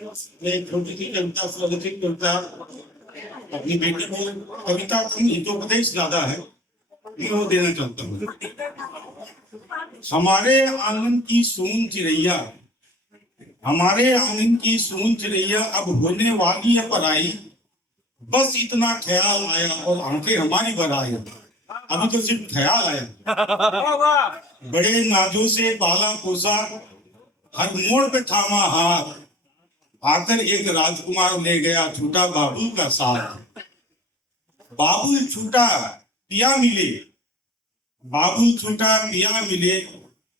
मैं एक छोटी सी कविता स्वरचित कविता अपनी बेटी को कविता कम हितोपदेश ज्यादा है ये वो देना चाहता हूँ। हमारे आंगन की सून चिड़ैया, हमारे आंगन की सून चिड़ैया अब होने वाली है पराई। बस इतना ख्याल आया और आंखें हमारी भर आई। अभी तो सिर्फ ख्याल आया। बड़े नाजों से बाला पोसा, हर मोड़ पे थामा हाथ, आकर एक राजकुमार ले गया छूटा बाबुल का साथ। बाबुल छूटा पिया मिले, बाबुल छूटा पिया मिले,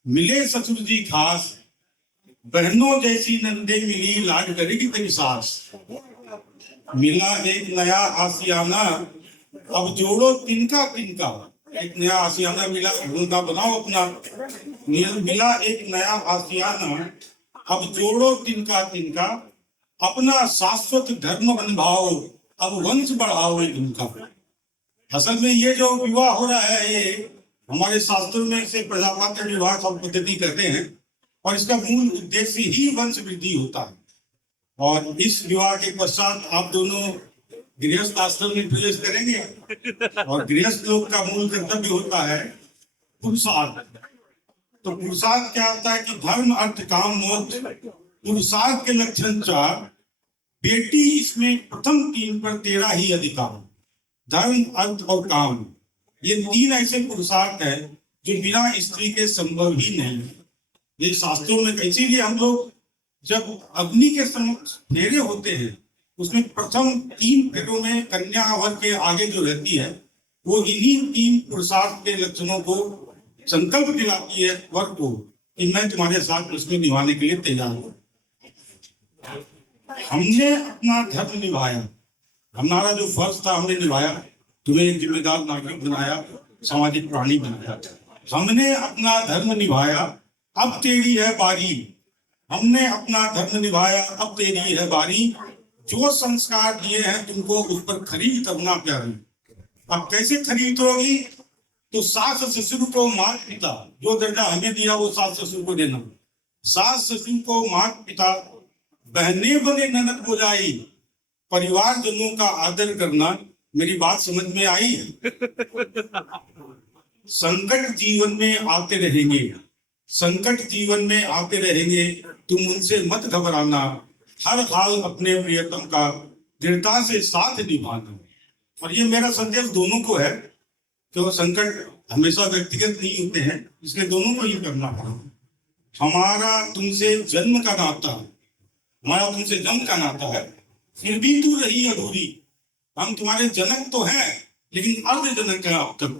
मिले ससुर जी खास, बहनों जैसी नंदे मिली लाड करेगी तेरी सास। मिला एक नया आसियाना, अब जोड़ो तिनका तिनका। एक नया आसियाना मिला, ढूंढा बनाओ अपना। मिला एक नया आसियाना, अब जोड़ो तिनका तिनका, अपना शाश्वत धर्म बनभाओ, अब वंश बढ़ाओ एक उनका। असल में ये जो विवाह हो रहा है ये हमारे शास्त्रों में इसे प्रजापत्य विवाह का पद्धति कहते हैं और इसका मूल उद्देश्य ही वंश वृद्धि होता है। और इस विवाह के पश्चात आप दोनों गृहस्थ आश्रम में प्रवेश करेंगे और गृहस्थ लोग का मूल कर्तव्य होता है पुरुषार्थ। तो पुरुषार्थ क्या होता है कि धर्म अर्थ काम मोक्ष, पुरुषार्थ के लक्षण 4, बेटी इसमें प्रथम 3 पर तेरा ही अधिकार। धर्म अर्थ और काम ये 3 ऐसे पुरुषार्थ है जो बिना स्त्री के संभव ही नहीं है। ये शास्त्रों में इसीलिए हम लोग जब अग्नि के समक्ष फेरे होते हैं उसमें प्रथम 3 फेरों में कन्या वर के आगे जो रहती है वो इन्हीं 3 पुरुषार्थ के लक्षणों को संकल्प दिलाती है वर को कि मैं तुम्हारे साथ उसमें निभाने के लिए तैयार हूँ। हमने अपना धर्म निभाया, हमारा जो फर्ज था हमने निभाया, तुम्हें एक जिम्मेदार नागरिक बनाया, सामाजिक प्राणी बनाया। हमने अपना धर्म निभाया, अब तेरी है बारी। हमने अपना धर्म निभाया, अब तेरी है बारी। जो संस्कार दिए हैं तुमको उस पर खरी करना प्यारी। अब कैसे खरी उतरोगी? तो सास ससुर को माता पिता, जो दर्जा हमें दिया वो सास ससुर को देना। सास ससुर को माता पिता, बहने बने ननद को जाई, परिवार जनों का आदर करना। मेरी बात समझ में आई? संकट जीवन में आते रहेंगे, संकट जीवन में आते रहेंगे, तुम उनसे मत घबराना। हर हाल अपने प्रियतम का दृढ़ता से साथ निभाना। और ये मेरा संदेश दोनों को है कि वो संकट हमेशा व्यक्तिगत नहीं होते हैं, इसलिए दोनों को ये करना पड़ेगा। हमारा तुमसे जन्म का नाता, हमारा तुमसे जन्म का नाता है, फिर भी तू रही अधूरी। हम तुम्हारे जनक तो हैं लेकिन अर्ध जनक है अब तक,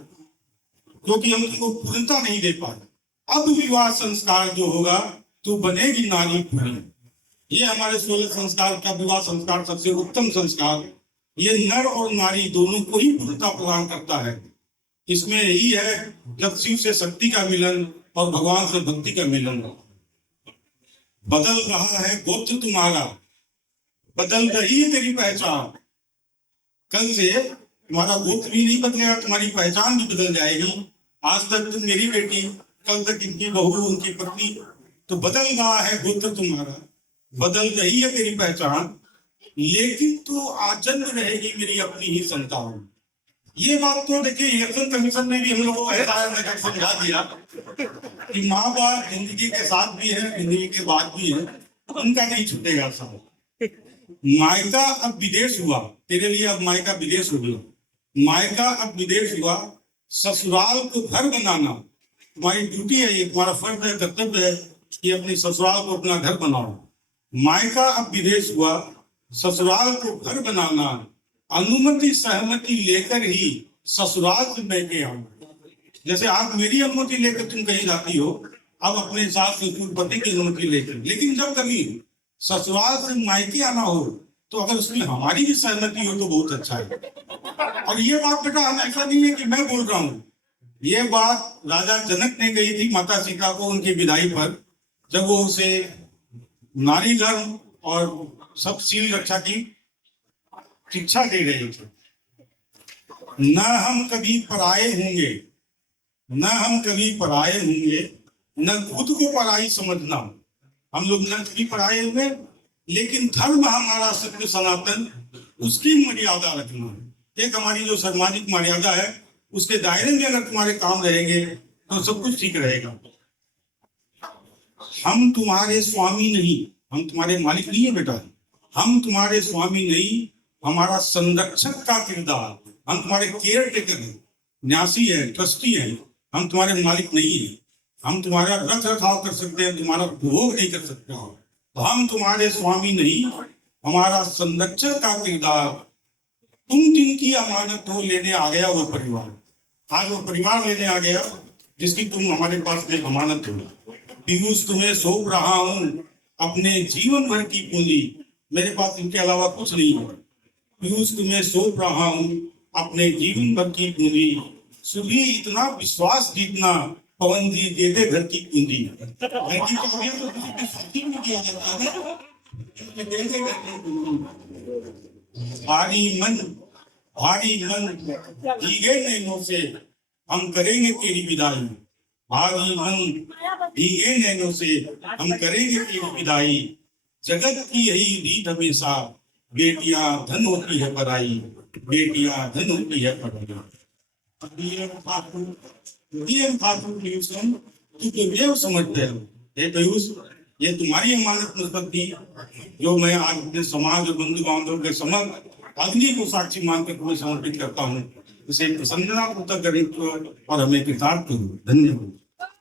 क्योंकि हम तुमको पूर्णता नहीं दे पाए। अब विवाह संस्कार जो होगा तू बनेगी नारी पूरी। ये हमारे 16 संस्कार का विवाह संस्कार सबसे उत्तम संस्कार, ये नर और नारी दोनों को ही पूर्णता प्रदान करता है। इसमें यही है जब शिव से शक्ति का मिलन और भगवान से भक्ति का मिलन। बदल रहा है गोत्र तुम्हारा, बदल रही है तेरी पहचान। कल से तुम्हारा गोत्र भी नहीं बदलेगा, तुम्हारी पहचान भी बदल जाएगी। आज तक तुम मेरी बेटी, कल तक इनकी बहू, उनकी पत्नी। तो बदल रहा है गोत्र तुम्हारा, बदल रही है तेरी पहचान, लेकिन तू आजन्म रहेगी मेरी अपनी ही संतान। ये बात तो देखिए इलेक्शन कमीशन ने भी हम लोगों को ऐसा समझा दिया कि माँ बाप जिंदगी के साथ भी है, जिंदगी के बाद भी है, उनका नहीं छूटेगा सब। मायका अब विदेश हुआ, तेरे लिए अब मायका विदेश हो गया। मायका अब विदेश हुआ, ससुराल को घर बनाना तुम्हारी ड्यूटी है, ये तुम्हारा फर्ज है, कर्तव्य है कि अपने ससुराल को अपना घर बनाओ। मायका अब विदेश हुआ, ससुराल को घर बनाना, अनुमति सहमति लेकर ही ससुराल से मैके आना। जैसे आप मेरी अनुमति लेकर तुम कहीं जाती हो, अब अपने सास ससुर पति की अनुमति लेकर। लेकिन जब कभी ससुराल से मायके आना हो तो अगर उसमें हमारी भी सहमति हो तो बहुत अच्छा है। और ये बात बेटा हम ऐसा नहीं है कि मैं बोल रहा हूँ, ये बात राजा जनक ने कही थी माता सीता को उनकी विदाई पर, जब वो उसे नारी धर्म और सब शील रक्षा की शिक्षा दे रहे थे। न हम कभी पराये होंगे, न हम कभी पराये होंगे, न खुद को पराई समझना। हम लोग न कभी पराये होंगे, लेकिन धर्म हमारा सत्य सनातन, उसकी मर्यादा रखना। एक हमारी जो सामाजिक मर्यादा है, उसके दायरे में अगर तुम्हारे काम रहेंगे तो सब कुछ ठीक रहेगा। हम तुम्हारे स्वामी नहीं, हम तुम्हारे मालिक नहीं है बेटा। हम तुम्हारे स्वामी नहीं, हमारा संरक्षक का किरदार, हम तुम्हारे केयर टेकर हैं, न्यासी है, ट्रस्टी है। हम तुम्हारे मालिक नहीं है। हम तुम्हारा रख रखाव कर सकते हैं, तुम्हारा उपभोग नहीं कर सकते हो। तो हम तुम्हारे स्वामी नहीं, हमारा संरक्षक का किरदार। तुम जिनकी अमानत हो लेने आ गया वो परिवार। आज वो परिवार लेने आ गया जिसकी तुम हमारे पास में अमानत हो। पीयूष तुम्हें सौंप रहा हूं अपने जीवन भर की पूंजी, मेरे पास इनके अलावा कुछ नहीं है। पीयूष तुम्हें सौंप रहा हूं अपने जीवन भर की पूंजी, सुबह इतना विश्वास जीतना पवन जी दे दे घर की पूंजी। घर की पूंजी तो किसी के साथी में किया जाता है। भारी मन भीगे नैनों से हम करेंगे तेरी विदाई। भारी मन भीगे नैनों से हम करेंगे तेरी विदाई। जगत की यही रीत हमेशा, बेटियां धन होती है पराई, बेटियां धन होती है पराई। पीयूष तू तो समझते हो, हे पीयूष, ये तुम्हारी अमानत निष्पत्ति जो मैं आज अपने समाज और बंधु बांधवों के समक्ष अग्नि को साक्षी मानकर तुम्हें समर्पित करता हूँ। इसे प्रसन्नता पूर्वक करें और हमें कृतार्थ करो। धन्यवाद।